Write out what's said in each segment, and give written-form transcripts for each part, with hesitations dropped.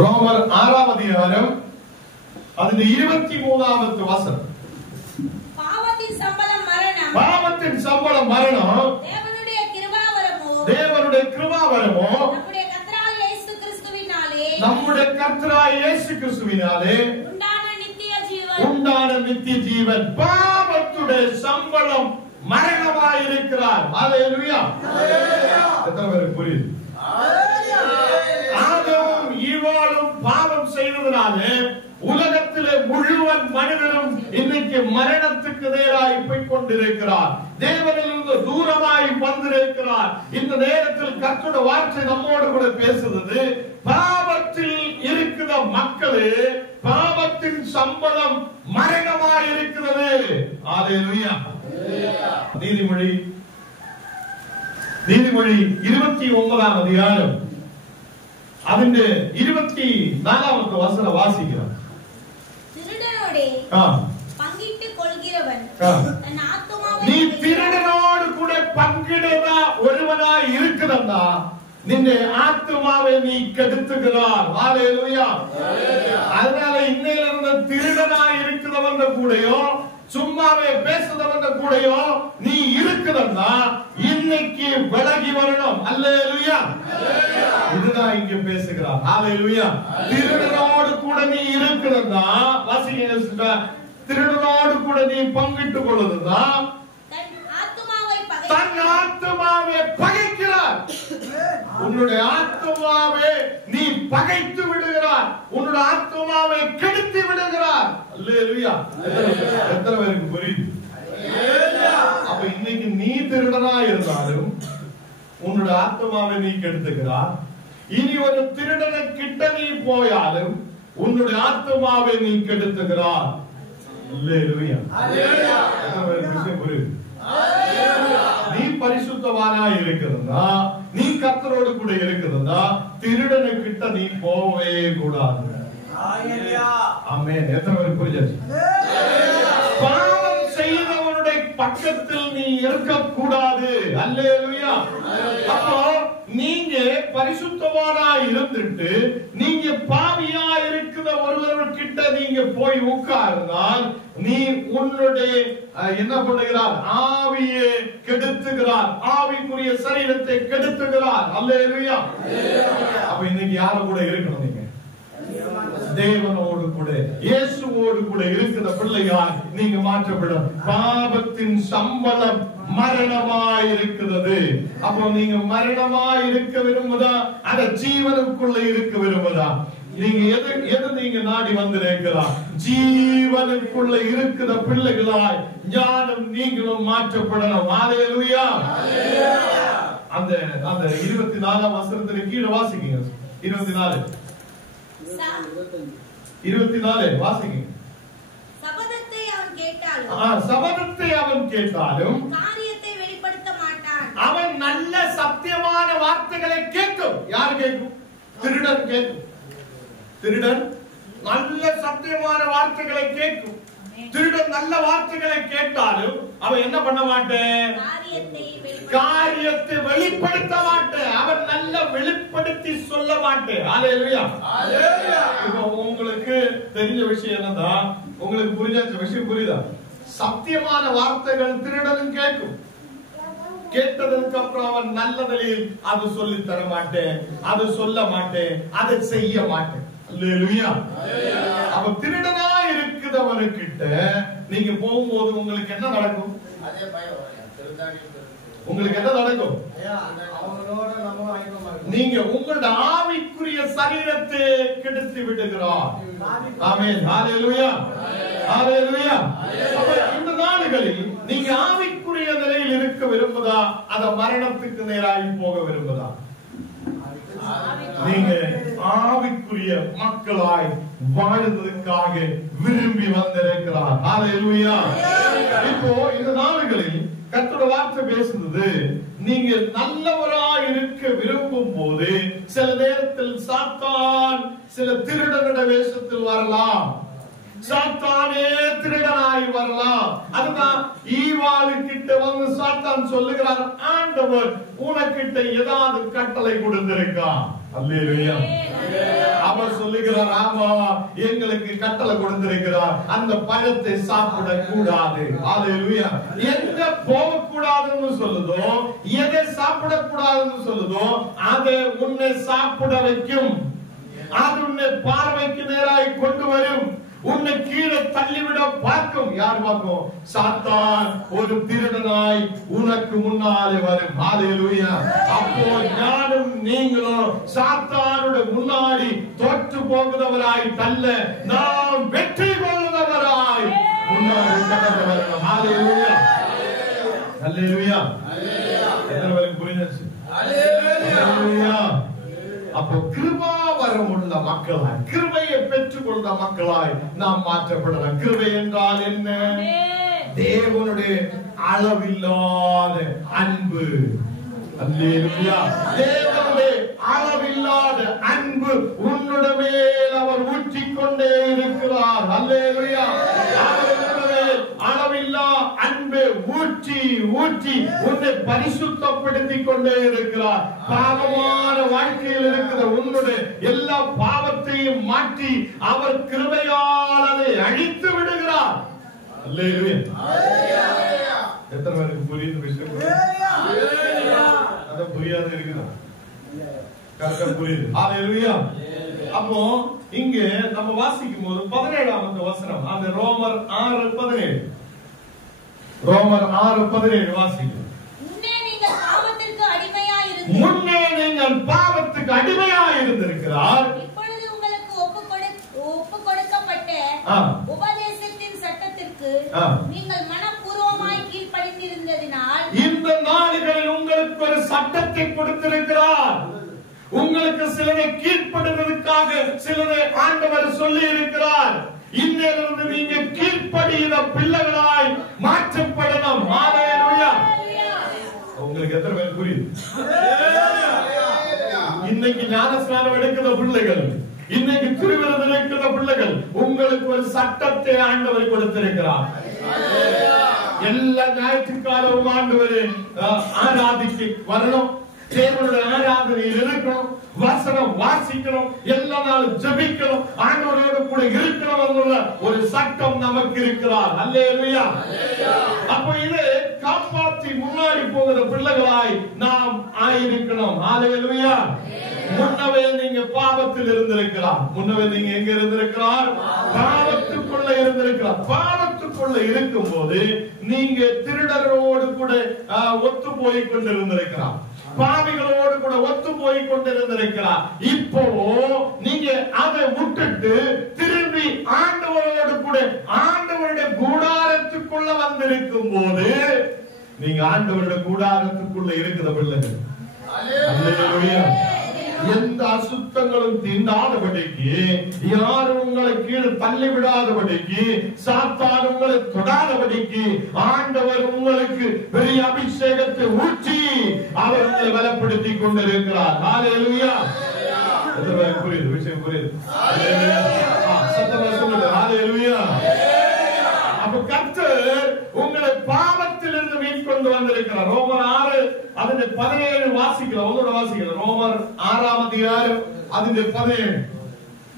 ரோமர் 6ஆம் அதிகாரம் அதில் 23வது வசனம். பாவத்தின் சம்பளம் மரணம். பாவத்தின் சம்பளம் மரணம். தேவனுடைய கிருபாவரமோ. தேவனுடைய கிருபாவரமோ. நம்முடைய கர்த்தராகிய இயேசு கிறிஸ்துவினாலே. நம்முடைய கர்த்தராகிய இயேசு கிறிஸ்துவினாலே உண்டான நித்திய ஜீவன். உண்டான நித்திய ஜீவன். பாவத்துடைய சம்பளம் மரணமாய் இருக்கிறார். ஹalleluya. எத்தனை பேருக்கு புரியுது? ஆதாமும் ஈவாளும் பாவம் செய்ததனாலே உலகத்திலே முழுவன் மனிதனும் இன்னைக்கு மரணத்துக்கு நேராய் போய் கொண்டிருக்கிறார். தேவனிலிருந்து தூரமாய் வந்திருக்கிறார். இந்த நேரத்தில் கர்த்தருடைய வார்த்தை நம்மோடு கூட பேசுகிறது. பாவத்தில் இருக்கிற மக்களே, பாவத்தின் சம்பளம் மரணமாய் இருக்கிறது. ஹalleluya. நீதிமொழி 29ஆம் அதிகாரம் അതിന്റെ 24வது வசனம் வாசிக்கிறோம். திருடனோடே பங்கிட்டு கொள்கிறவன் தன் ஆத்துமாவை. நீ திருடனோடு கூட பங்கிடுறா ஒருவனாய் இருக்கிறதா നിന്റെ ആത്മാവെ നീ കെടുത്തുகிறார். ഹല്ലേലൂയ. அதனால இன்னையிலிருந்து திருடனாய் இருக்கிறவங்க கூடயோ சும்மாவே பேசுறவங்க கூடயோ நீ இருக்கிறதா இன்னைக்கு விலகி வரணும். ஹல்லேலூயா. இதுதான் இங்க பேசுகிறார். ஹல்லேலூயா. திருடனோடு கூட நீ இருக்கிறதா வாசிங்க. திருடனோடு கூட நீ பங்கிட்டு கொள்ளுதா தன் ஆத்துமாவை பகைக்கிறார். உன்னுடைய ஆத்துமாவை நீ பகைத்து விடுகிறார். உன்னுடைய ஆத்துமாவை கெடுத்து விடுகிறார். அல்லேலூயா. எத்தனை பேருக்கு புரியுது? அப்ப இன்னைக்கு நீ திருடனா இருந்தாலும் உன்னுடைய ஆத்துமாவை நீ கெடுத்துகிறார். இனி ஒரு திருடன கிட்ட நீ போயாலும் உன்னுடைய ஆத்துமாவை நீ கெடுத்துகிறார். அல்லேலூயா. எத்தனை பேருக்கு விஷயம் புரியுது? நீ பரிசுத்தவானாய் இருக்கிறதா, நீ கர்த்தரோடு கூட இருக்கிறதா, திருடனை கிட்ட நீ போவே கூடாது. ஆமென். எத்தனை பேருக்கு புரிஞ்சாச்சு? பாவம் செய்தவனுடைய பக்கத்தில் நீ இருக்க கூடாது. அல்லேலூயா. அப்போ நீங்க பரிசுத்தவானாய் இருந்துட்டு நீங்க பாவியா இருக்கிற ஒருவர் கிட்ட நீங்க போய் உட்கார்ந்தால் நீ உன்னுடைய என்ன பண்ணுகிறார்? ஆவியை கெடுத்துகிறார். ஆவிக்குரிய சரீரத்தை கெடுத்துகிறார். அல்லேலூயா. அப்ப இன்னைக்கு யார கூட இருக்கணும்? நீங்க தேவனோடு கூட இயேசுவோடு கூட இருக்கிற பிள்ளையாய் நீங்க மாற்றப்படும். பாவத்தின் சம்பளம் மரணமாய் இருக்கிறது. அப்போ நீங்க மரணமாய் இருக்க விரும்புதா, அந்த ஜீவனுக்குள்ள இருக்க விரும்புதா? நீங்க எது நீங்க நாடி வந்திருக்கலாம்? ஜீவனுக்குள்ள இருக்கிற பிள்ளைகளாய் ஞானம் நீங்களும் மாற்றப்படணும். ஹல்லேலூயா. அந்த 24ஆம் வசனத்திற்கு கீழே வாசிங்க. 24 வாசிங்க. சபதத்தை அவன் கேட்டாலும் சபதத்தை அவன் கேட்டாலும் காரியத்தை வெளிப்படுத்த மாட்டான். அவன் நல்ல சத்தியமான வார்த்தைகளை கேட்கும். யார் கேட்கும்? திருடன் கேட்கும். திருடன் நல்ல சத்தியமான வார்த்தைகளை கேட்கும். திருடன் நல்ல வார்த்தைகளை கேட்டாலும் அவன் என்ன பண்ண மாட்டேன்? காரியத்தை வெளிப்படுத்த மாட்டேன். அவன் நல்ல வெளிப்படுத்தி சொல்ல மாட்டேன். ஹல்லேலூயா. இப்போ உங்களுக்கு தெரிஞ்ச விஷயம் என்னன்னா, உங்களுக்கு புரிஞ்ச விஷயம் புரியுதா? சத்தியமான வார்த்தைகள் திருடனும் கேட்கும். கேட்டதற்கு அப்புறம் அவன் நல்ல வழியில் அது சொல்லி தர மாட்டேன், அது சொல்ல மாட்டேன், அதை செய்ய மாட்டேன். அல்லேலூயா. அப்ப திருடனா இருக்கிறவர்கிட்ட நீங்க போகும்போது உங்களுக்கு என்ன நடக்கும்? உங்களுக்கு என்ன நடக்கும்? நீங்க உங்களோட ஆவிக்குரிய சரீரத்தை கெடுத்து விடுகிறார். ஆமென். ஹல்லேலூயா. ஹல்லேலூயா. இந்த நாடுகளில் நீங்க ஆவிக்குரிய நிலையில் இருக்க விரும்புதா, அத மரணத்துக்கு நேராகி போக விரும்புதா? நீங்க ஆவிக்குரிய மக்களாய் வாழ்வதற்காக விரும்பி வந்திருக்கிறார். ஹல்லேலூயா. இப்போ இந்த நாடுகளில் கர்த்தருடைய வார்த்தை பேசுறது, நீங்க நல்லவராய் இருக்க விரும்பும் போது சில நேரத்தில் சாத்தான் சில திருடனோட வேஷத்தில் வரலாம். சாத்தானே திருடனாய் வரலாம். அதுதான் ஈவாளு கிட்ட வந்து சாத்தான் சொல்லுகிறார், ஆண்டவர் உனக்கிட்ட ஏதாவது கட்டளை கொடுத்திருக்கான். அல்லேலூயா. அவர் சொல்லுகிறார், ஆமா எங்களுக்கு கட்டளை கொடுத்திருக்கிறார், அந்த பழத்தை சாப்பிட கூடாது. அல்லேலூயா. எங்க போக கூடாதுன்னு சொல்லுதோ, எதை சாப்பிட கூடாதுன்னு சொல்லுதோ, அதை உன்னை சாப்பிட வைக்கும். அது உன்னை பார்வைக்கு நேராய் கொண்டு வரும். உன்னை கீழே தள்ளிவிட பார்க்கும். யார் பார்க்கும்? சாத்தான் ஒரு திருடனாய் உனக்கு முன்னாலே வரும். ஹalleluya. அப்போ நானும் நீங்களும் சாத்தானுடைய முன்னாடி தோற்று போகிறவராய் அல்ல, நாம் வெற்றி கொள்கிறவராய் முன்னாடி கடந்து வரணும். ஹalleluya. ஹalleluya. எத்தனை பேருக்கு புரிஞ்சுச்சு? ஹalleluya. அப்போ கிருபாவரம் உள்ள மக்களாய், கிருபையை பெற்றுக் கொண்ட மக்களாய் நாம் மாற்றப்படலாம். கிருபை என்றால் என்ன? தேவனுடைய அளவில்லாத அன்பு. அல்லேலூயா. தேவனுடைய அளவில்லாத அன்பு உன்னுடைய மேல் அவர் ஊற்றிக்கொண்டே இருக்கிறார். அல்லேலூயா. அளவில்லா அன்பை ஊற்றி ஊற்றி உன்னை பரிசுத்தப்படுத்திக் கொண்டே இருக்கிறார். பாவமான வாழ்க்கையில் இருக்கிற உன்னுடைய எல்லா பாவத்தையும் மாற்றி அவர் கிருபையால் அதை அழித்து விடுகிறார். அல்லேலூயா. எத்தனை பேருக்கு புரியுது விஷயம்? அது புரியாது இருக்குதா? கரெக்டா புரியுது. அல்லேலூயா. அப்போ இங்க நம்ம வாசிக்கும் போது 17ஆம் வசனம், அந்த ரோமர் 6:17, ரோமர் 6:17 வாசிக்கும். முன்னே நீங்கள் பாவத்திற்கு அடிமையாய் இருந்திருக்கிறார். இப்பொழுது உங்களுக்கு ஒப்பு கொடுக்கப்பட்ட உபதேசத்தின் சட்டத்திற்கு நீங்கள் மனப்பூர்வமாய் கீழ்ப்படிந்திருந்ததினால் இந்த நாடுகளில் உங்களுக்கு ஒரு சட்டத்தை கொடுத்திருக்கிறார். உங்களுக்கு சிலரை கீழ்ப்படுவதற்காக சிலரை ஆண்டவர் சொல்லி இருக்கிறார். இன்றிலிருந்து நீங்க கீழ்ப்படிகிற பிள்ளைகளாய் மாற்றப்படணும். ஹalleluya. உங்களுக்கு எத்தனை பேர் புரியுது? இன்னைக்கு ஞானஸ்நானம் எடுக்கிற பிள்ளைகள், இன்னைக்கு திருவிருந்தம் எடுக்கிற பிள்ளைகள், உங்களுக்கு ஒரு சட்டத்தை ஆண்டவர் கொடுத்திருக்கிறார். எல்லா ஞாயிற்றுக்காலமும் ஆண்டவர் ஆராதிக்க வரணும், தேவனுடைய ஆராதனையில் இருக்கணும், வசனம் வாசிக்கணும், எல்லா நாளும் ஜெபிக்கணும், ஆண்டவரோடு கூட இருக்கணும் என்கிற ஒரு சட்டம் நமக்கு இருக்கிறார். அல்லேலூயா. அப்ப இதை காப்பாற்றி முன்னாடி போகிற பிள்ளைகளாய் நாம் ஆயிருக்கணும். அல்லேலூயா. முன்னவே நீங்க பாவத்தில் இருந்திருக்கிறார். முன்னவே நீங்க எங்க இருந்திருக்கிறார்? பாவத்துக்குள்ள இருந்திருக்கிறார். பாவத்துக்குள்ள இருக்கும் போது நீங்க திருடரோடு கூட ஒத்து போய் கொண்டிருந்திருக்கிறார், பாவிகளோடு கூட ஒத்து போய் கொண்டிருந்திருக்கிறார். இப்போ நீங்க அதை விட்டுட்டு திரும்பி ஆண்டவரோடு கூட ஆண்டவருடைய கூடாரத்துக்குள்ள வந்திருக்கும் போது நீங்க ஆண்டவருடைய கூடாரத்துக்குள்ள இருக்கிற பிள்ளைகள். அல்லேலூயா. எந்த அசுத்தங்களும் தீண்டாதபடிக்கு, யாரும் உங்களை கீழே தள்ளி விடாதபடிக்கு, சாத்தான் உங்களை தொடாதபடிக்கு ஆண்டவர் உங்களுக்கு பெரிய அபிஷேகத்தை ஊற்றி அவர் உங்களை பலப்படுத்திக் கொண்டிருக்கிறார். ஹalleluya. புரியுது விஷயம்? புரியுது? ஹalleluya. அப்ப கர்த்தர் உங்களை பாவத்திலிருந்து மீட்கொண்டு வந்திருக்கிறார். ரோமர் 6:17 வாசிக்கிறோம். உங்களோட வாசிக்கிறோம். ரோமர் 6:17 17.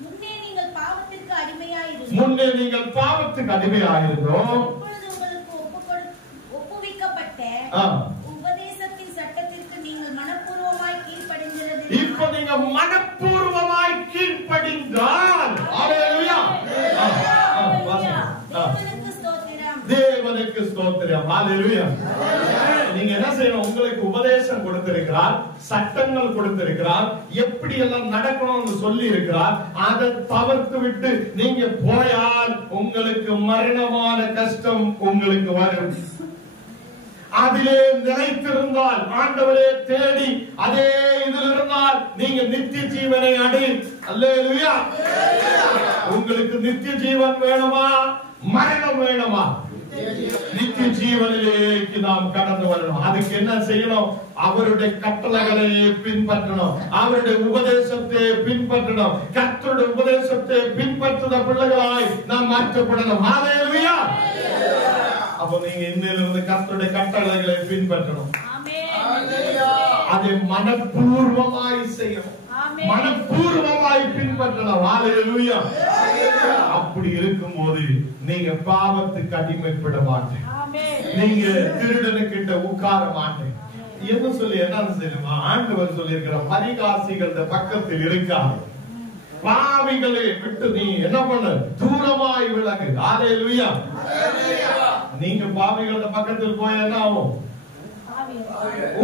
முன்னே நீங்கள் பாவத்திற்கு அடிமையாயிருந்தோம். இப்பொழுது உங்களுக்கு ஒப்புவிக்கப்பட்ட உபதேசத்தின் சட்டத்திற்கு நீங்கள் மனப்பூர்வமாய் கீழ்ப்படிந்திருந்தீர்கள். இப்போ நீங்க மனப்பூர்வமாய் கீழ்ப்படிந்தால் அல்லேலூயா. தேவனுக்கு ஸ்தோத்திரம். ஹalleluya. நீங்க என்ன செய்யணும்? உங்களுக்கு உபதேசம் கொடுத்திருக்கிறார், சட்டங்கள் கொடுத்திருக்கிறார், எப்படி எல்லாம் நடக்கணும்னு சொல்லி இருக்கிறார். அதை தவிர்த்து விட்டு நீங்க போயால் உங்களுக்கு மரணமான கஷ்டம் உங்களுக்கு வரும். அதிலே நிலைத்திருந்தால், ஆண்டவரே தேடி அதே இதில் இருந்தால் நீங்க நித்திய ஜீவனை அடை. அல்லேலூயா. உங்களுக்கு நித்திய ஜீவன் வேணுமா? மரணம் வேணுமா? நித்திய ஜீவனிலேக்கு நாம் கடந்து வரணும். அதுக்கு என்ன செய்யணும்? அவருடைய கட்டளைகளை பின்பற்றணும், அவருடைய உபதேசத்தை பின்பற்றணும். கர்த்தருடைய உபதேசத்தை பின்பற்றுகிற பிள்ளைகளாய் நாம் மாற்றப்படணும். ஹalleluya. அப்ப நீங்க இன்னிலிருந்து கர்த்தருடைய கட்டளைகளை பின்பற்றணும். அதை மனப்பூர்வமாய் செய்யணும். மனப்பூர்வமாய் பின்பற்றலாம். ஹalleluya. அப்படி இருக்கும்போது நீங்க பாவத்துக்கு அடிமைப்பட மாட்டீங்க. நீங்க திருடனுக்கிட்ட உட்கார மாட்டீங்க. என்ன சொல்லி என்ன செய்யணுமா? ஆண்டவர் சொல்லி இருக்கிற பரிகாசிகள பக்கத்தில் இருக்காது. பாவிகளை விட்டு நீ என்ன பண்ண? தூரமாய் விலகு. ஹalleluya. நீங்க பாவிகள பக்கத்தில் போய் என்ன ஆகும்?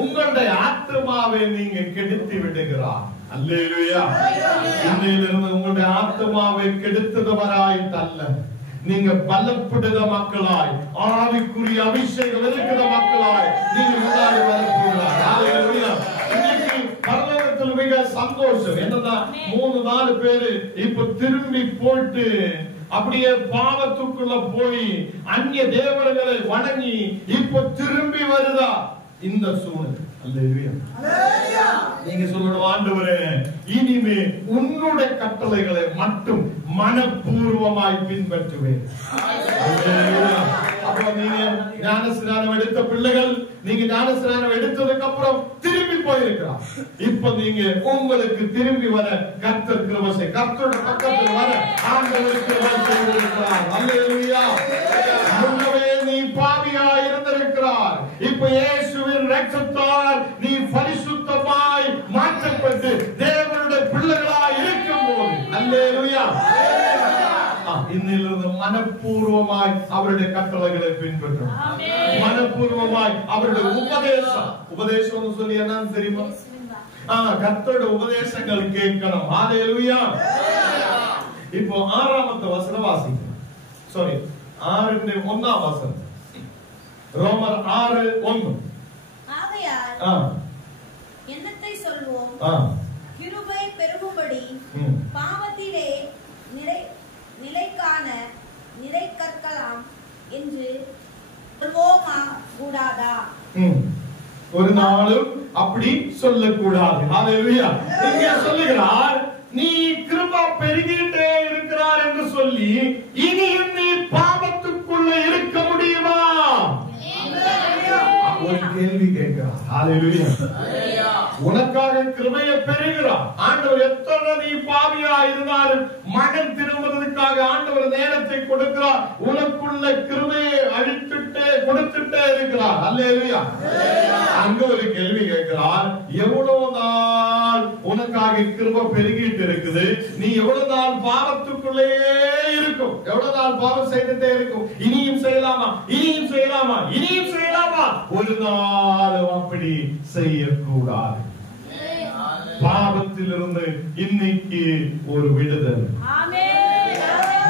உங்களுடைய ஆத்மாவை நீங்க கெடுத்து விடுகிறார். அல்லேலூயா. இன்னையிலிருந்து உங்களுடைய ஆத்மாவை கெடுத்தவராய் அல்ல, நீங்க பலப்படுத மக்களாய், ஆவிக்குரிய அபிஷேகம் இருக்கிற மக்களாய் நீங்க முன்னாடி வரப்போகிறார். அல்லேலூயா. இன்னைக்கு பரலோகத்தில் மிக சந்தோஷம் என்னன்னா 3-4 பேரு இப்ப திரும்பி போட்டு அப்படியே பாவத்துக்குள்ள போய் அந்நிய தேவர்களை வணங்கி இப்ப திரும்பி வருதா இந்த சூழ்நிலை. அல்லேலூயா. நீங்க சொல்லணும், ஆண்டவரே இனிமே உன்னுடைய கட்டளைகளை மட்டும் மனப்பூர்வமாய் பின்பற்றுவேன். அப்ப நீங்க ஞானஸ்நானம் எடுத்த பிள்ளைகள், நீங்க ஞானஸ்நானம் எடுத்ததுக்கு அப்புறம் திரும்பி போயிருக்கிறார். இப்ப நீங்க உங்களுக்கு திரும்பி வர கர்த்தர் கிருபை செய்ய, கர்த்தருடைய பக்கத்தில் வர ஆண்டவர் கிருபை செய்திருக்கிறார். அல்லேலூயா. முன்னவே நீ பாவியாய் இருந்திருக்கிறார், இப்ப இயேசுவின் இரத்தத்தால் நீ பரிசுத்தமாய் மாற்றப்பட்டு தேவனுடைய பிள்ளைகளாய் இருக்கும்போது, அல்லேலூயா, இன்னிலிருந்து மனப்பூர்வமாய் அவருடைய கட்டளைகளை பின்பற்றும். மனப்பூர்வமாய் அவருடைய உபதேசம் சொல்லி என்னன்னு தெரியுமா? கர்த்தருடைய உபதேசங்கள் கேட்கணும். ஹalleluya. இப்போ 6ஆம் வசனம் வாசிக்கலாம். சாரி, 6:1 வசனம். ரோமர் 6:1. ஆகையால் என்னத்தை சொல்வோம்? கிருபை பெருகும்படி பாவத்திலே நிலை கற்கலாம் என்று சொல்வோமா கூடாதா? ஒரு நாளும் அப்படி சொல்லக்கூடாது. ஹalleluya. இங்கே சொல்லுகிறார், நீ கிருபை பெருகிட்டே இருக்கிறார் என்று சொல்லி இனியும் நீ பாவத்துக்குள்ள இருக்க முடியுமா? ஒரு கேள்வி கேட்கிறார். ஹalleluya. உனக்காக கிருபையை பெறுகிறார் ஆண்டவர். எத்தனை நீ பாவியா இருந்தாலும் மனம் திரும்புவதற்காக ஆண்டவர் நேரத்தை கொடுக்கிறார். உனக்குள்ள கிருபையை அழித்துட்டே கொடுத்துட்டே இருக்கிறார். அல்லேலூயா. அங்க ஒரு கேள்வி கேட்கிறார், எவ்வளவு நாள் உனக்காக கிருபை பெருகிட்டு இருக்குது? நீ எவ்வளவு நாள் பாவத்துக்குள்ளே இருக்கும்? எவ்வளவு நாள் பாவம் செய்துட்டே இருக்கும்? இனியும் செய்யலாமா? இனியும் செய்யலாமா? இனியும் செய்யலாமா? ஒரு நாளும் அப்படி செய்யக்கூடாது. பாவத்திலிருந்து இன்னைக்கு ஒரு விடுதல்.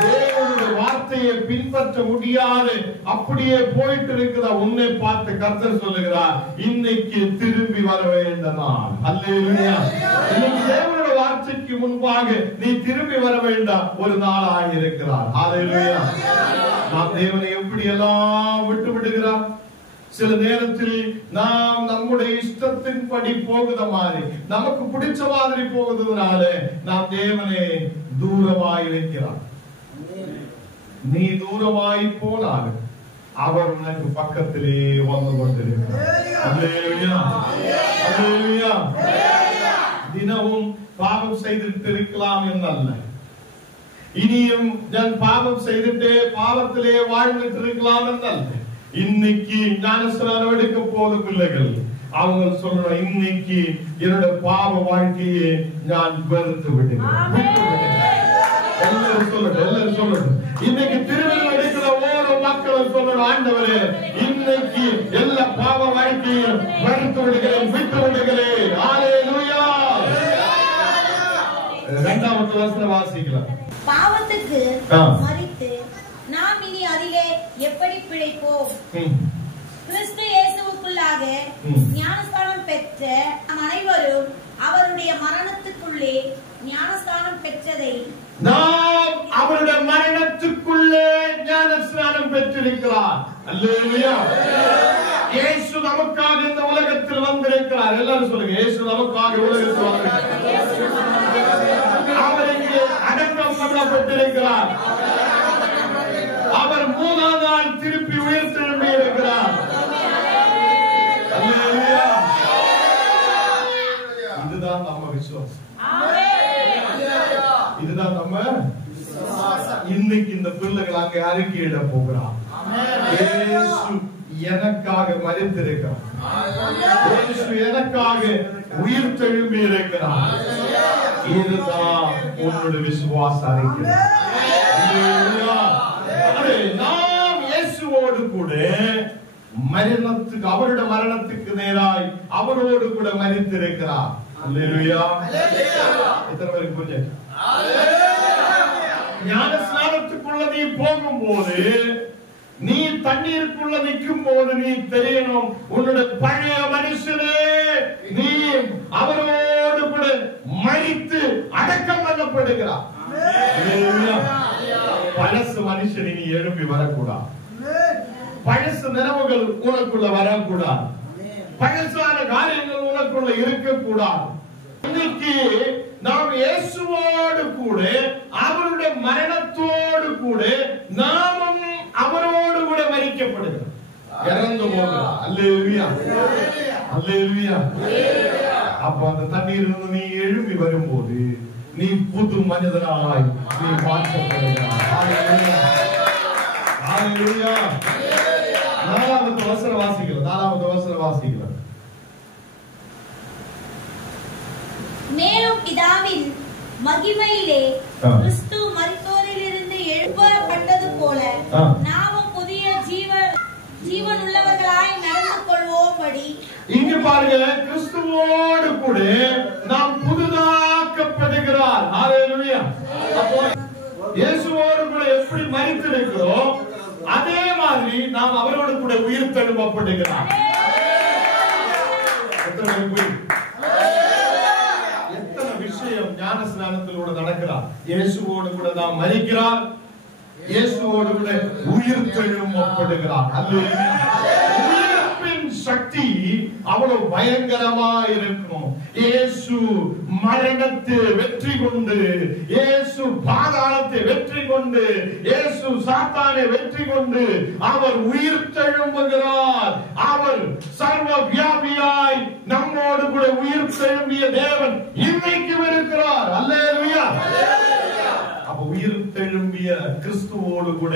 தேவனுடைய வார்த்தையை பின்பற்ற முடியாது, அப்படியே போயிட்டு இருக்கிற உன்னை பார்த்து கர்த்தர் சொல்லுகிறார், இன்னைக்கு திரும்பி வர வேண்டிய நாள். அல்லேலூயா. இன்னைக்கு தேவனுடைய வார்த்தைக்கு முன்பாக நீ திரும்பி வர வேண்டாம் ஒரு நாளாக இருக்கிறார். அல்லேலூயா. நாம் தேவனை எப்படி எல்லாம் விட்டு விடுகிறார். சில நேரத்தில் நாம் நம்முடைய இஷ்டத்தின்படி போகுத மாதிரி, நமக்கு பிடிச்ச மாதிரி போகுதுனால நாம் தேவனை தூரமாய் வைக்கிறார். நீ தூரமாய் போனாலும் அவர் உனக்கு பக்கத்திலே வந்து கொண்டிருக்கிறார். அல்லேலூயா. அல்லேலூயா. தினமும் பாவம் செய்துட்டு இருக்கலாம் എന്നല്ല, இனியும் நான் பாவம் செய்துட்டே பாவத்திலே வாழ்ந்துட்டு இருக்கலாம் എന്നല്ല. இன்னைக்கு ஞானஸ்நானம் எடுக்க போற பிள்ளைகள் அவங்க சொல்ற, இன்னைக்கு என்னோட பாவ வாழ்க்கையை நான் வெறுத்து விடுகிறேன். எல்லாரும் சொல்லட்டும். இன்னைக்கு திருவிழா எடுக்கிற ஒவ்வொரு மக்களும் சொல்லணும், ஆண்டவரே இன்னைக்கு எல்லா பாவ வாழ்க்கையை வெறுத்து விடுகிறேன், விட்டு விடுகிறேன். ஹalleluya. 2வது வசனம் வாசிக்கலாம். பாவத்துக்கு மரித்து நாம் இனி அதிலே எப்படி பிழைப்போம்? கிறிஸ்து இயேசுவுக்குள்ளாக ஞானஸ்தானம் பெற்ற அனைவரும் அவருடைய மரணத்துக்குள்ளே ஞானஸ்தானம் பெற்றதை நாம் அவருடைய மரணத்துக்குள்ளே ஞானஸ்நானம் பெற்றிருக்கிறார். அல்லேலூயா. இயேசு நமக்காக இந்த உலகத்தில் வந்திருக்கிறார். எல்லாரும் சொல்லுங்க, இயேசு நமக்காக உலகத்தில் வந்திருக்கிறார். அவர் இங்கே அடக்கம் பண்ணப்பட்டிருக்கிறார். அவர் 3ஆம் நாள் திருப்பி உயிர் திரும்பி இருக்கிறார். அல்லேலூயா. இதுதான் நம்ம விசுவாசம். அங்கே அறிக்கையிட போகிறார். இயேசு எனக்காக மரித்திருக்கிறார். இயேசு எனக்காக உயிர் தெழும்பி இருக்கிறார். இதுதான் உன்னுடைய விசுவாச அறிக்கை. நாம் இயேசுவோடு கூட மரணத்துக்கு, அவருடைய மரணத்துக்கு நேராய் அவரோடு கூட மரித்திருக்கிறார். அல்லேலூயா. எத்தனை பேருக்கு புரியுது? ஞான ஸ்நானத்துக்குள்ள நீ போகும்போது, நீ தண்ணீருக்குள்ள நிற்கும் போது நீ தெரியணும், உன்னுடைய பழைய மனுஷனே நீ அவரோடு கூட மரித்து அடக்கம் பண்ணப்படுகிறார். பழசு மனுஷனை நீ எழுப்பி வரக்கூடாது. பழசு நினைவுகள் உனக்குள்ள வரக்கூடாது. பழசான காரியங்கள் உனக்குள்ள இருக்கக்கூடாது. இன்னைக்கு நாம் இயேசுவோடு கூட அவருடைய மரணத்தோடு கூட நாமும் அவரோடு கூட மரிக்கப்படுகிறோம், இறந்து போகிறோம். அல்லேலூயா, அல்லேலூயா. அப்ப அந்த தண்ணீரிலிருந்து நீ எழும்பி வரும்போது நீ புது மனிதனாய் நீ மாற்றப்படுகிறாய். அல்லேலூயா, அல்லேலூயா. நாலாவது வசனம் வாசிக்கலாம். மேலும் பிதாவின் மகிமையிலே கிறிஸ்து மரித்தோரிலிருந்து எழுப்பப்பட்டது போல நாமும் புதிய ஜீவன் உள்ளவர்களாய் நடந்து கொள்வோம்படி. இங்க பாருங்க, கிறிஸ்துவோடு கூட நாம் புதிதாக்கப்படுகிறார். ஹல்லேலூயா. அப்போ இயேசுவோடு கூட எப்படி மரித்திருக்கிறோம், அதே மாதிரி நாம் அவரோடு கூட உயிர் தெழும்பப்படுகிறார். எத்தனை விஷயம் ஞான ஸ்நானத்திலூட நடக்கிறார். இயேசுவோடு கூட நாம் மரிக்கிறார், இயேசுவோடு கூட உயிர் தெழும்பப்படுகிறார். அல்லேலூயா. உயிர்ப்பின் சக்தி அவ்வளவு பயங்கரமா இருக்கும். இயேசு மரணத்தை வெற்றி கொண்டு, இயேசு பாதாளத்தை வெற்றி கொண்டு, இயேசு சாத்தானை வெற்றி கொண்டு அவர் உயிர் தெழும்புகிறார். அவர் சர்வ வியாபியாய் நம்மோடு கூட உயிர் தெழும்பிய தேவன் இன்றைக்கும் இருக்கிறார். அல்லேலூயா. அப்ப உயிர் தெழும்பிய கிறிஸ்துவோடு கூட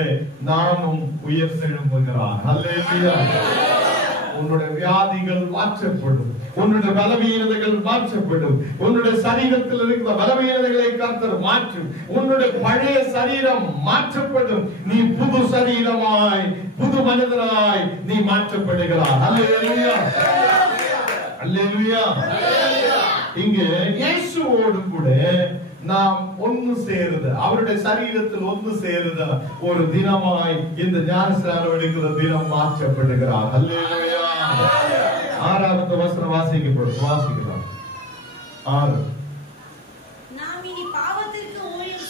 நாமும் உயிர் தெழும்புகிறார். அல்லேலூயா. உன்னுடைய வியாதிகள் மாற்றப்படும், உன்னுடைய பலவீனதைகள் மாற்றப்படும், உன்னுடைய சரீரத்தில் இருக்கிற பலவீனதைகளை கர்த்தர் மாற்றும், உன்னுடைய பழைய சரீரம் மாற்றப்படும், நீ புது சரீரமாய் புது மனிதனாய் நீ மாற்றப்படுகிறார். அல்லேலூயா, அல்லேலூயா. இங்கு இயேசுவோடு கூட நாம் ஒன்று சேருது, அவருடைய சரீரத்தில் ஒன்று சேருது ஒரு தினமாய் இந்த ஞானஸ்நானம் எடுக்கிற தினம் மாற்றப்படுகிறார். அல்லேலூயா. ஆறாவது வசனம் வாசிக்கலாம். 6. நாம் இனி பாவத்திற்கு ஊழியம்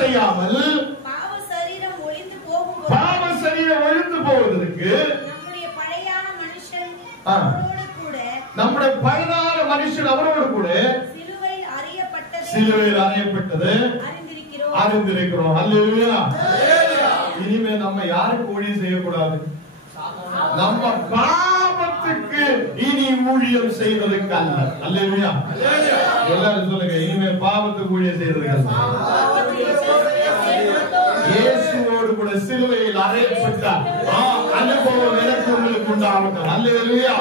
செய்யாமல் பாவ சரீரம் ஒழிந்து போவதற்கு நம்முடைய பழையான மனுஷன் அவரோடு கூட சிலுவையில் அறையப்பட்டது அறிந்திருக்கிறோம். அல்லேலூயா. இனிமே நம்ம யாருக்கு ஊழியம் செய்யக்கூடாது? நம்ம பாவத்துக்கு இனி ஊழியம் செய்வதற்கு அல்ல. அல்லேலூயா. எல்லாரும் சொல்லுங்க, இனிமே பாவத்துக்கு ஊழியம் செய்வதற்கு அல்ல. இயேசுவோடு கூட சிலுவையில் அறையப்பட்ட அனுபவம் எனக்கு உங்களுக்கு உண்டாகட்டும். அல்லேலூயா.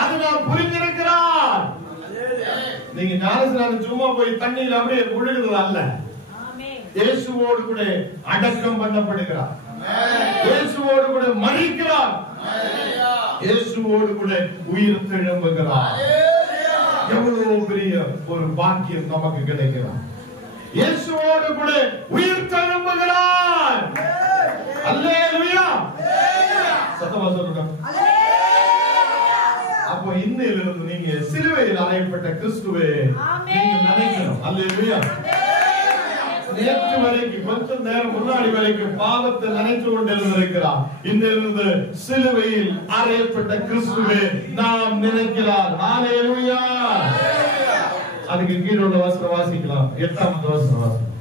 அது நாம் புரிந்திருக்கிறார். நீங்க ஞானஸ்நானம் சும்மா போய் தண்ணீர் அப்படியே முழுகுறது அல்ல. இயேசுவோடு கூட அடக்கம் பண்ணப்படுகிறார், இயேசுவோடு கூட மரிக்கிறார், இயேசுவோடு கூட உயிர் தெழும்புகிறார். எவ்வளவு பெரிய ஒரு பாக்கியம் நமக்கு கிடைக்கிறார். இயேசுவோடு கூட உயிர் தெழும்புகிறார். அல்லேலூயா. சத்தமா சொல்லுங்க. அப்போ இன்னையிலிருந்து நீங்க சிலுவையில் அறையப்பட்ட கிறிஸ்துவே நீங்க நினைக்கணும். அல்லேலூயா. நேற்று வரைக்கும் கொஞ்ச நேரம் முன்னாடி வரைக்கும் பாவத்தை நினைத்து கொண்டிருக்கிறார். இன்றிலிருந்து சிலுவையில் அறையப்பட்ட கிறிஸ்துவே நாம் நினைக்கிறார். அல்லேலூயா. அதுக்கு கீழே உள்ள வசனம் வாசிக்கலாம். 8வது வசனம் வாசிக்கலாம்.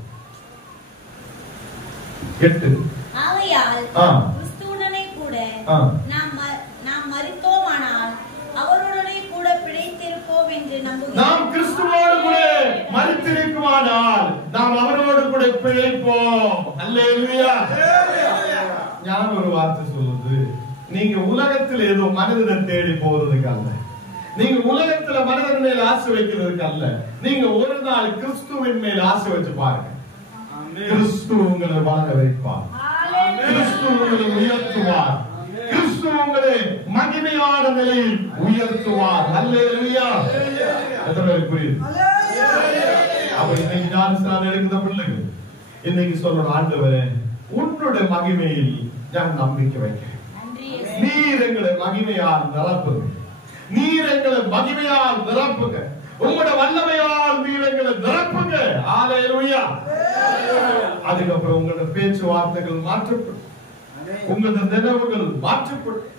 8. ஆகையால் கிறிஸ்துவுடனே கூட நாம் மரித்தோமானால் அவருடனே கூட பிழைத்திருப்போம் என்று நம்புகிறோம். நாம் கிறிஸ்துவோடு கூட மரித்திருக்குமானால் நாம் அவரோடு கூட பிழைப்போம் வைப்போம். அல்லேலூயா. ஞான ஒரு வார்த்தை சொல்லுது, நீங்க உலகத்தில் ஏதோ மனிதனை தேடி போறதுக்கு அல்ல, நீங்க உலகத்துல மனிதன் மேல் ஆசை வைக்கிறதுக்கு அல்ல, நீங்க ஒரு நாள் கிறிஸ்துவின் மேல் ஆசை வச்சு பாருங்க. கிறிஸ்து உங்களை வாழ வைப்பார், கிறிஸ்து உங்களை உயர்த்துவார், கிறிஸ்து உங்களை மகிமையான நிலையில் உயர்த்துவார். அல்லேலூயா. எத்தனை புரியுது? அப்ப இன்னைக்கு ஞானஸ்நானம் எடுக்கிற பிள்ளைகள் இன்னைக்கு சொல்லணும், ஆண்டவரே உன்னுடைய மகிமையில் நான் நம்பிக்கை வைக்கிறேன். நீர் எங்களை மகிமையால் நிரப்புங்க, நீர் எங்களை மகிமையால் நிரப்புங்க, உங்களுடைய வல்லமையால் நீர் எங்களை நிரப்புங்க. அல்லேலூயா. அதுக்கப்புறம் உங்களுடைய பேச்சுவார்த்தைகள் மாற்றப்படும், உங்களுடைய நினைவுகள் மாற்றப்படும்.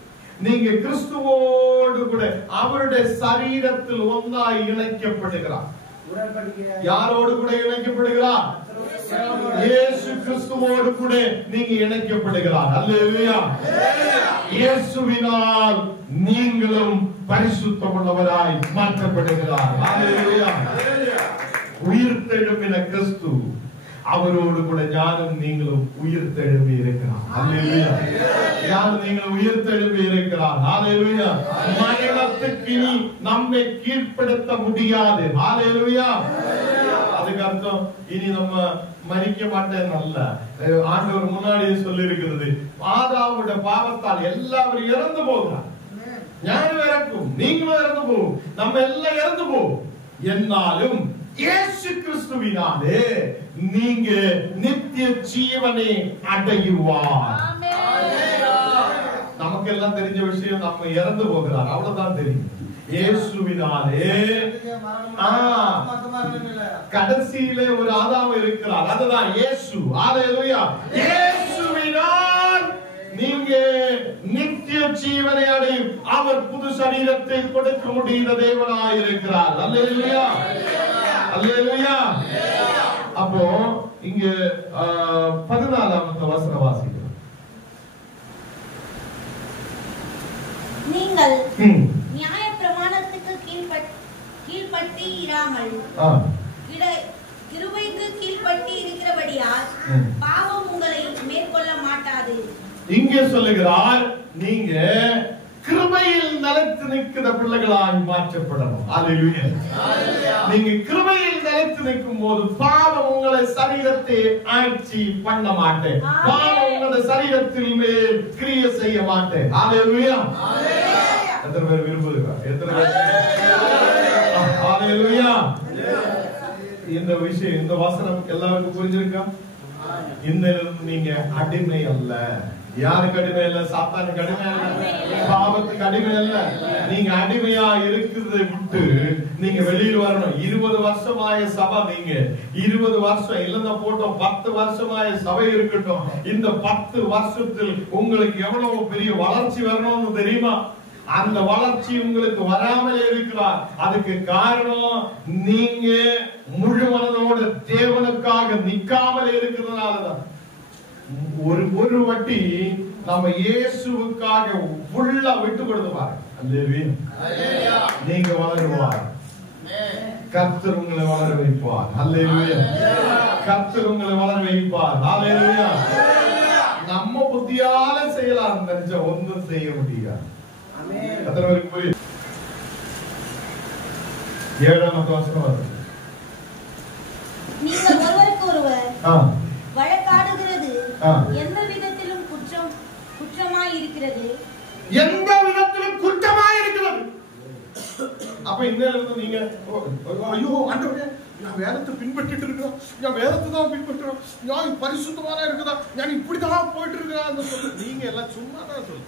நீங்க கிறிஸ்துவோடு கூட அவருடைய சரீரத்தில் ஒன்றாய் இணைக்கப்படுகிறார். யாரோடு கூட இணைக்கப்படுகிறார்? இயேசு கிறிஸ்துவோடு கூட நீங்க இணைக்கப்படுகிறார். அல்லேலூயா. இயேசுவினால் நீங்களும் பரிசுத்தமுள்ளவராய் மாற்றப்படுகிறார். அல்லேலூயா. உயிர்த்தெழும்பின கிறிஸ்து அவரோடு கூட ஞானம் நீங்களும் உயிர்த்தெழும்பி இருக்கிறார். அல்லேலூயா. ஞானம் நீங்கள் உயிர்த்தெழும்பி இருக்கிறார். அல்லேலூயா. மரணத்துக்கு இனி நம்மை கீழ்ப்படுத்த முடியாது. அல்லேலூயா. அதுக்கு அர்த்தம் இனி நம்ம மரிக்க மாட்டேன் அல்ல. ஆண்டவர் முன்னாடியே சொல்லி இருக்கிறது, ஆதாமுடைய பாவத்தால் எல்லாரும் இறந்து போகிறார். ஞானம் இறக்கும், நீங்களும் இறந்து போகும், நம்ம எல்லாம் இறந்து போகும். என்னாலும் இயேசு கிறிஸ்துவினாலே நீங்க நித்திய ஜீவனை அடையுவார். நமக்கு எல்லாம் தெரிஞ்ச விஷயம், நம்ம இறந்து போகிறார், அவ்வளவுதான் தெரியும். இயேசுவினாலே கடைசியிலே ஒரு ஆதாம் இருக்கிறார், அதுதான் இயேசு. அல்லேலூயா. இயேசுவினால் நீங்க நித்திய ஜீவனை அடையும். அவர் புது சரீரத்தை கொடுக்க முடிந்த தேவனாய் இருக்கிறார். அல்லேலூயா. அல்லேலூயா. அப்போ இங்க 14வது வசனம் வாசிக்கிறோம். நீங்கள் நியாயப்பிரமாணத்துக்கு கீழ்ப்பட்டு இராமல் கிருபைக்கு கீழ்ப்பட்டு இருக்கிறபடியால் பாவம் உங்களை மேற்கொள்ள மாட்டாது. இங்கே சொல்லுகிறார், நீங்க கிருபையில் நிலைத்து நிற்கிற பிள்ளைகளாய் மாற்றப்படணும். அல்லேலூயா. நீங்க கிருபையில் நிலைத்து நிற்கும் போது பாவம் உங்களை சரீரத்தை ஆட்சி பண்ண மாட்டேன், பாவம் உங்களுடைய சரீரத்தில் மேல் கிரியை செய்ய மாட்டேன். அல்லேலூயா. எத்தனை பேர் விரும்புகிறார்? எத்தனை பேர்? அல்லேலூயா. இந்த விஷயம், இந்த வசனம் எல்லாருக்கும் புரிஞ்சிருக்கா? இந்த நீங்க அடிமை அல்ல. யாருக்கு அடிமை இல்ல? சாத்தானுக்கு அடிமை அல்ல, பாவத்துக்கு அடிமை அல்ல. நீங்க அடிமையா இருக்கிறதை விட்டு நீங்க வெளியில் வரணும். 20 வருஷமாய சபை, நீங்க 20 வருஷம் இல்லைன்னா போட்டோம் 10 வருஷமாய சபை இருக்கட்டும். இந்த 10 வருஷத்தில் உங்களுக்கு எவ்வளவு பெரிய வளர்ச்சி வரணும்னு தெரியுமா? அந்த வளர்ச்சி உங்களுக்கு வராமல் இருக்கிறார். அதுக்கு காரணம் நீங்க முழு மனதோடு தேவனுக்காக நிக்காமல் இருக்கிறதுனாலதான். ஒரு வட்டி நம்ம இயேசுவுக்காக ஃபுல்லா விட்டு கொடுத்து பாருங்க. அல்லேலூயா. நீங்க வளருவார், கர்த்தர் உங்களை வளர வைப்பார். அல்லேலூயா. கர்த்தர் உங்களை வளர வைப்பார். அல்லேலூயா. நம்ம புத்தியால செய்யலாம் நினைச்ச ஒன்றும் செய்ய முடியாது. கர்த்தருக்கு புரியுது. 7வது வசனம், நீங்கள் ஒருவருக்கு ஒருவர் வழக்காடுகிறது எந்த விதத்திலும் குற்றமாய் இருக்கிறது, எந்த விதத்திலும் குற்றமாய் இருக்கிறது. அப்ப இந்த இடத்துல நீங்க ஐயோ ஆண்டவரே, நான் வேதத்தை பின்பற்றிட்டு இருக்கிறோம், நான் வேதத்தை தான் பின்பற்றுறோம், நான் பரிசுத்தமான இருக்குதா, நான் இப்படிதான் போயிட்டு இருக்கிறான்னு சொல்லு. நீங்க எல்லாம் சும்மா தான் சொல்லு.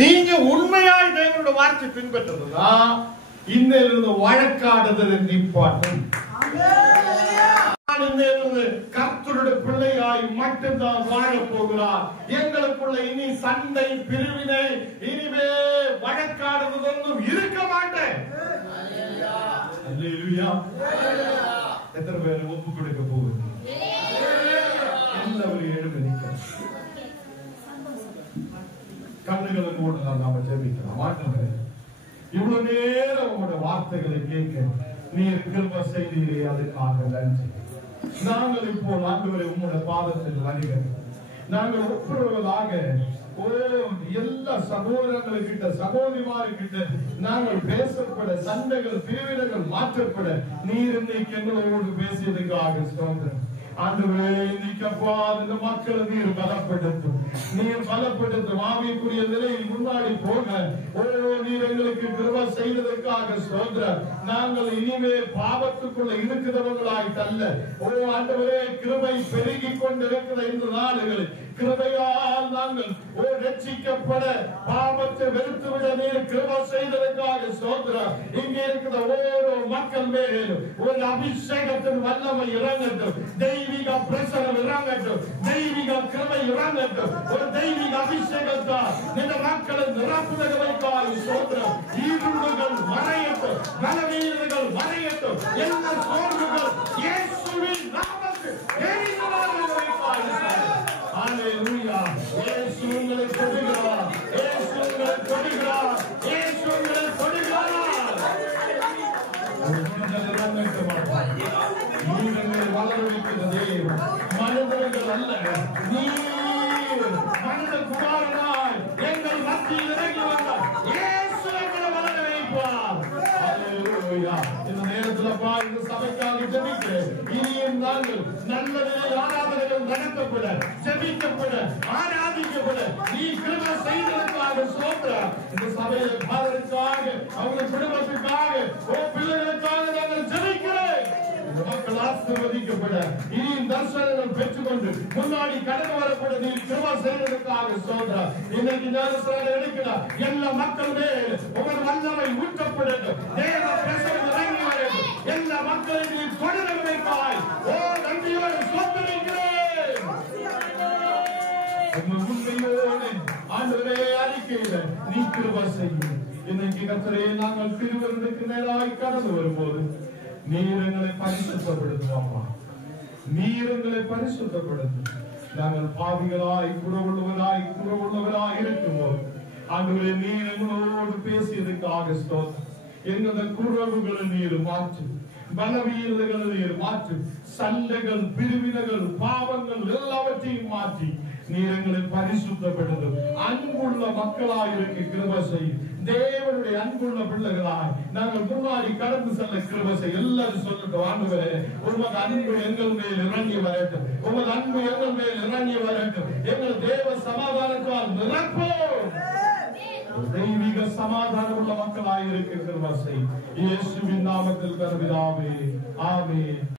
நீங்க உண்மையாய் தேவனுடைய வார்த்தை பின்பற்றுறதா இந்த இருந்து வழக்காடுதலை நிப்பாட்டும். கர்த்தருடைய பிள்ளையாய் மட்டும்தான் வாழ போகிறார். எங்களுக்குள்ள இனி சண்டை பிரிவினை, இனிமே வழக்காடுவதொன்றும் இருக்க மாட்டேன். அல்லேலூயா. எத்தனை பேர் ஒப்பு கொடுக்க போகுது? எல்லாரும் எழுந்து நிற்கணும். கண்ணுகளை மூடலாம், நாம ஜெபிக்கலாம். ஆண்டவரே, இவ்வளவு நேரம் உங்களுடைய வார்த்தைகளை கேட்க நீர் கிருபை செய்தீரே, அதுக்காக நன்றி. நாங்கள் இப்போ ஆண்டவரே உம்முடைய பாதத்தில் வருகிறோம். நாங்கள் ஒப்புரவதாக எல்லா சகோதரர்களுக்கிட்ட சகோதரிமார்கிட்ட நாங்கள் பேசப்பட, சண்டைகள் பிரிவினைகள் மாற்றப்பட நீர் இன்னைக்கு எங்களோடு பேசியதுக்காக ஸ்தோத்திரம். ஆண்டவரே, இன்னைக்கப்பா இந்த மக்களை நீர் பலப்படுத்தும், நீர் பலப்படுத்தும். ஆவிக்குரிய நிலையில் முன்னாடி போக நீர் எங்களுக்கு கிருபை செய்ததற்காக ஸ்தோத்திரம். நாங்கள் இனிமே பாவத்துக்குள்ள இருக்கிறவர்களாய் அல்ல. ஆண்டவரே, கிருபை பெருகி கொண்டிருக்கிற இந்த நாடுகளில் கிருபையால் நாங்கள் ரட்சிக்கப்பட, பாவத்தை வெறுத்துவிட நீர் கிருபை செய்ததற்காக ஸ்தோத்திரம். இங்கே இருக்கிற ஒவ்வொரு மக்கள் மேலும் ஒரு அபிஷேகத்தின் வல்லமை இறங்கட்டும், தெய்வீக பிரசனம் இறங்கட்டும், தெய்வீக கிருபை இறங்கட்டும். ஒரு தெய்வீக அபிஷேகத்தால் இந்த மக்களை நிரப்புவதற்காக ஸ்தோத்திரம். இருளுகள் மறையட்டும், பலவீனங்கள் மறையட்டும், எல்லா சோர்வுகள் இயேசுவின் நாமத்தில் ஹல்லேலூயா. இயேசு உங்களை தொடுகிறார், இயேசு உங்களை தொடுகிறார், இயேசு உங்களை தொடுகிறார். நீங்களை வளர வைக்கிற தேவன் மனிதர்கள் அல்ல, நீர் மனித குமாரனாய் எங்கள் மத்தியில் இறங்கி வந்தார். இயேசு எங்களை வளர வைப்பார். ஹல்லேலூயா. இந்த நேரத்திலப்பா இந்த சபைக்காக ஜெபிக்கிறேன். இனியும் நாங்கள் நல்லதிலே ஆராதனைகள் நடத்தப்பட, ஜெபிக்கப்பட, ஆராதிக்கப்பட நீ கிருபை செய்ததற்காக ஸ்தோத்திரம். இந்த சபையில பாதற்காக, அவங்க குடும்பத்துக்காக, பிள்ளைகளுக்காக நாங்கள் ஜெபிக்கிறேன். மக்கள் ஆசீர்வதிக்கப்பட, இனி தரிசனங்கள் பெற்றுக்கொண்டு முன்னாடி கடந்து வரப்பட நீ கிருபை செய்ததற்காக ஸ்தோத்திரம். இன்னைக்கு ஞானஸ்நானம் எடுக்கிறார் எல்லா மக்கள் மேல் உங்கள் வல்லமை ஊற்றப்படட்டும், தேவ பிரசன்னம் இறங்கி வரட்டும். எல்லா மக்களையும் நீ தொடர்பைக்காய் நன்றியோடு ஸ்தோத்திரிக்கிறேன். உண்மையோடு ஆண்டவரே அறிக்கையில நீ கிருபை செய்யும். இன்னைக்கு கர்த்தரே, நாங்கள் திருவருளுக்கு நேராய் கடந்து வரும்போது நீர் எங்களை பரிசுத்தப்படுத்துவோமா, நீர் எங்களை பரிசுத்தப்படுத்தும். நாங்கள் பாவிகளாய் குறவுள்ளவராய் இருக்கும்போது ஆண்டவரே நீர் எங்களோடு பேசியதுக்காக ஸ்தோத்திரம். எங்களது குறவுகளை நீர் மாற்றும், பலவீனங்களை நீர் மாற்றும், சண்டைகள் பிரிவினைகள் பாவங்கள் எல்லாவற்றையும் மாற்றி நீர் எங்களை பரிசுத்தப்படுத்தும். அன்புள்ள மக்களாய் இருக்க கிருபை செய்யும். தேவனுடைய அன்புள்ள பிள்ளைகளாய் நாங்கள் முன்னாடி கடந்து செல்ல கிருபை செய்யும். எல்லாரும் சொல்லட்டும், ஆண்டவரே உமது அன்பு எங்கள் மேல் இறங்கி வரட்டும், உமது அன்பு எங்கள் மேல் இறங்கி வரட்டும். எங்கள் தேவ சமாதானத்தால் நிரப்போம். தெய்வீக சமாதானம் உள்ள மக்களாய் இருக்க கிருபை செய்யும். இயேசுவின் நாமத்தில் கர்த்தாவே, ஆமென்.